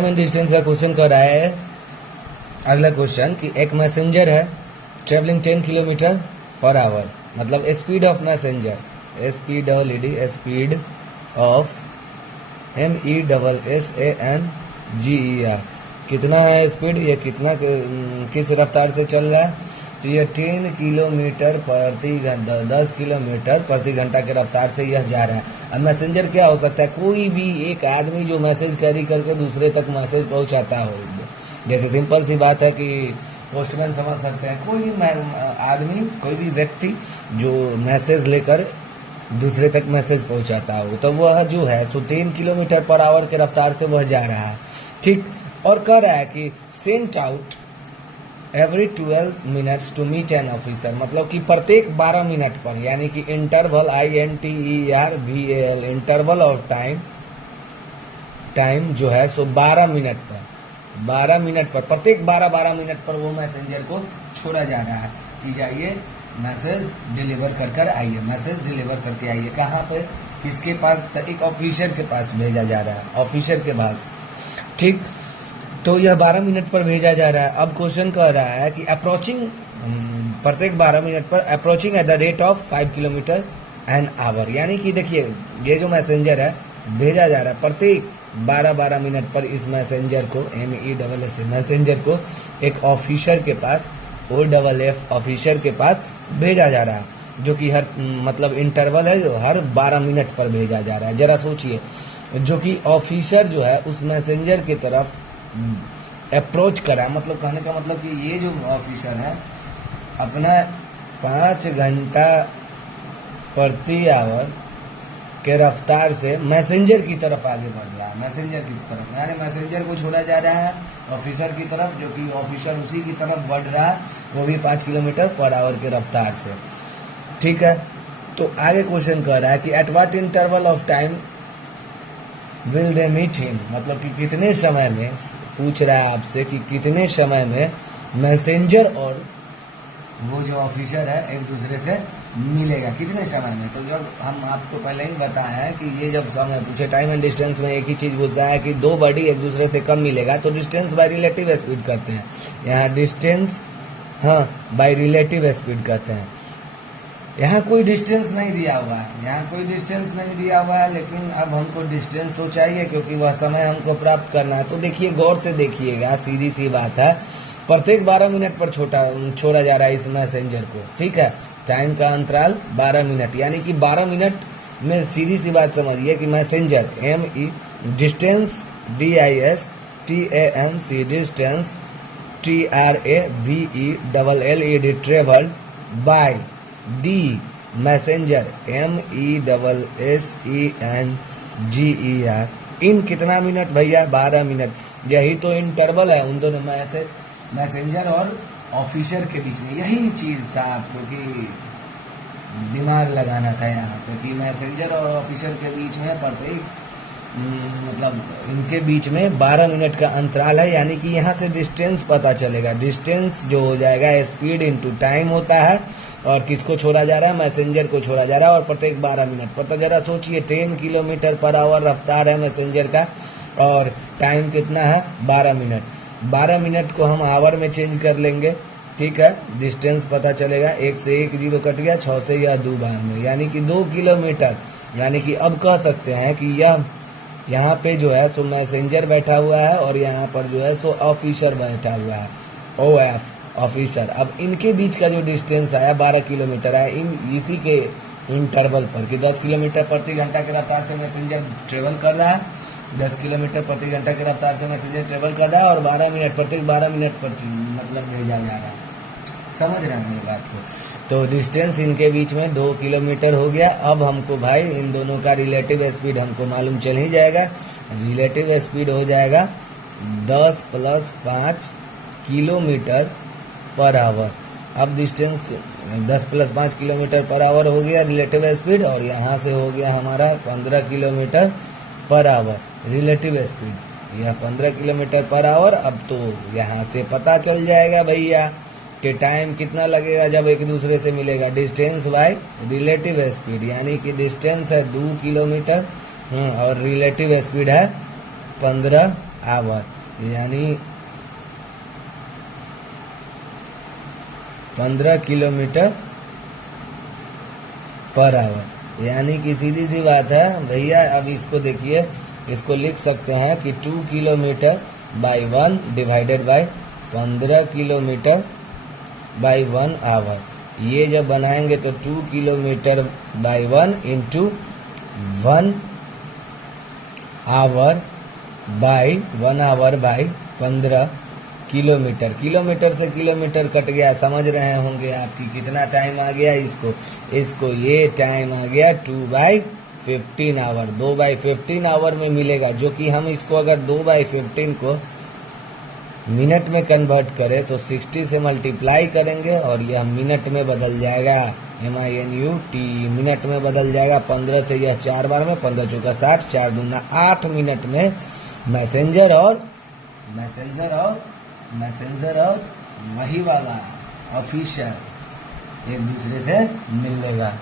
Time and distance का question कर रहा है। अगला क्वेश्चन कि एक मैसेंजर है ट्रेवलिंग 10 किलोमीटर पर आवर, मतलब speed of messenger, speed of MESSANGER, कितना है स्पीड, ये कितना किस रफ्तार से चल रहा है। तो ये 10 किलोमीटर प्रति घंटा, 10 किलोमीटर प्रति घंटा के रफ्तार से यह जा रहा है। अब मैसेंजर क्या हो सकता है, कोई भी एक आदमी जो मैसेज कैरी करके दूसरे तक मैसेज पहुंचाता हो। जैसे सिंपल सी बात है कि पोस्टमैन समझ सकते हैं, कोई भी आदमी, कोई भी व्यक्ति जो मैसेज लेकर दूसरे तक मैसेज पहुंचाता हो, तो वह जो है 3 किलोमीटर पर आवर के रफ्तार से वह जा रहा है। ठीक, और कह रहा है कि sent out every 12 minutes to meet an officer, मतलब कि प्रत्येक 12 मिनट पर, यानी कि interval INTERVAL, interval of time जो है सो 12 मिनट पर, 12 मिनट पर, प्रत्येक 12 मिनट पर वो मैसेंजर को छोड़ा जा रहा है कि जाइए मैसेज डिलीवर कर आइए, मैसेज डिलीवर करके आइए। कहाँ पे, किसके पास, तो एक ऑफिसर के पास भेजा जा रहा है, ऑफिसर के पास। ठीक, तो यह 12 मिनट पर भेजा जा रहा है। अब क्वेश्चन कह रहा है कि अप्रोचिंग, प्रत्येक 12 मिनट पर approaching at the rate of 5 kilometre an hour, यानी कि देखिए ये जो मैसेंजर है भेजा जा रहा है प्रत्येक 12 मिनट पर, इस मैसेंजर को MESS मैसेंजर को एक ऑफिसर के पास, OFF ऑफिसर के पास भेजा जा रहा है, जो कि हर मतलब इंटरवल है जो हर 12 मिनट पर भेजा जा रहा है। जरा सोचिए, जो कि ऑफिसर जो है उस मैसेंजर की तरफ अप्रोच करा, मतलब कहने का मतलब कि ये जो ऑफिसर है अपना 5 घंटा प्रति आवर के रफ्तार से मैसेंजर की तरफ आगे बढ़ रहा है, मैसेंजर की तरफ, यानी मैसेंजर को छोड़ा जा रहा है ऑफिसर की तरफ, जो कि ऑफिसर उसी की तरफ बढ़ रहा है, वो भी 5 किलोमीटर पर आवर के रफ्तार से। ठीक है, तो आगे क्वेश्चन कह रहा है कि at what interval of time will they meet him, मतलब कि कितने समय में, पूछ रहा है आपसे कि कितने समय में मैसेंजर और वो जो ऑफिसर है एक दूसरे से मिलेगा, कितने समय में। तो जब हम आपको पहले ही बताया है कि ये जब समय पूछे टाइम एंड डिस्टेंस में एक ही चीज़ पूछता है कि दो बॉडी एक दूसरे से कब मिलेगा, तो डिस्टेंस बाय रिलेटिव स्पीड करते हैं। यहाँ डिस्टेंस, हाँ, बाय रिलेटिव स्पीड करते हैं। यहाँ कोई डिस्टेंस नहीं दिया हुआ है, यहाँ कोई डिस्टेंस नहीं दिया हुआ है, लेकिन अब हमको डिस्टेंस तो चाहिए क्योंकि वह समय हमको प्राप्त करना है। तो देखिए, गौर से देखिएगा, सीधी सी बात है, प्रत्येक 12 मिनट पर छोड़ा जा रहा है इस मैसेंजर को। ठीक है, टाइम का अंतराल 12 मिनट, यानी कि 12 मिनट में सीधी सी बात समझिए कि messenger distance DISTANC distance TRAVELLED travelled by the messenger MESSENGER इन कितना मिनट भैया, 12 मिनट। यही तो इंटरवल है उन दोनों मैसेंजर और ऑफिसर के बीच में। यही चीज़ था आपको कि दिमाग लगाना था यहाँ पे कि मैसेंजर और ऑफिसर के बीच में प्रत्येक मतलब इनके बीच में 12 मिनट का अंतराल है, यानी कि यहाँ से डिस्टेंस पता चलेगा। डिस्टेंस जो हो जाएगा स्पीड इनटू टाइम होता है, और किसको छोड़ा जा रहा है, मैसेंजर को छोड़ा जा रहा है, और प्रत्येक 12 मिनट पर। तो जरा सोचिए, 10 किलोमीटर पर आवर रफ्तार है मैसेंजर का, और टाइम कितना है, 12 मिनट। 12 मिनट को हम आवर में चेंज कर लेंगे, ठीक है, डिस्टेंस पता चलेगा, 1 से 1 जीरो कट गया, 6 से यह 2 बार में, यानी कि 2 किलोमीटर। यानी कि अब कह सकते हैं कि यह यहाँ पे जो है सो मैसेंजर बैठा हुआ है, और यहाँ पर जो है सो ऑफिसर बैठा हुआ है, OF ऑफिसर। अब इनके बीच का जो डिस्टेंस आया 12 किलोमीटर है, इसी के इंटरवल पर कि 10 किलोमीटर प्रति घंटा के रफ्तार से मैसेंजर ट्रेवल कर रहा है, 10 किलोमीटर प्रति घंटा के रफ्तार से मैसेंजर ट्रेवल कर रहा है, और 12 मिनट प्रत्येक 12 मिनट पर मतलब भेजा जा रहा है। समझ रहे हैं मेरी बात को। तो डिस्टेंस इनके बीच में 2 किलोमीटर हो गया। अब हमको भाई इन दोनों का रिलेटिव स्पीड हमको मालूम चल ही जाएगा। रिलेटिव स्पीड हो जाएगा 10 + 5 किलोमीटर पर आवर। अब डिस्टेंस 10 + 5 किलोमीटर पर आवर हो गया रिलेटिव स्पीड, और यहाँ से हो गया हमारा 15 kilometre per hour relative speed. यह 15 किलोमीटर पर आवर। अब तो यहाँ से पता चल जाएगा भैया कि टाइम कितना लगेगा जब एक दूसरे से मिलेगा, डिस्टेंस बाय रिलेटिव स्पीड, यानी कि डिस्टेंस है 2 किलोमीटर और रिलेटिव स्पीड है 15 आवर, यानी 15 किलोमीटर पर आवर। यानी कि सीधी सी बात है भैया। अब इसको देखिए, इसको लिख सकते हैं कि 2 kilometre by 1 divided by 15 kilometre by 1 hour. ये जब बनाएंगे तो 2 kilometre by 1 into 1 hour by 1 hour by 15 kilometre. Kilometre से किलोमीटर कट गया, समझ रहे होंगे आपकी कितना टाइम आ गया। इसको ये टाइम आ गया 2/15 आवर, 2/15 आवर में मिलेगा। जो कि हम इसको अगर 2/15 को मिनट में कन्वर्ट करें तो 60 से मल्टीप्लाई करेंगे और यह मिनट में बदल जाएगा। MINUT मिनट में बदल जाएगा। 15 से यह 4 बार में, 15 चौका 60, 4 दूना 8 मिनट में मैसेंजर और वही वाला ऑफिशियल एक दूसरे से मिल लेगा।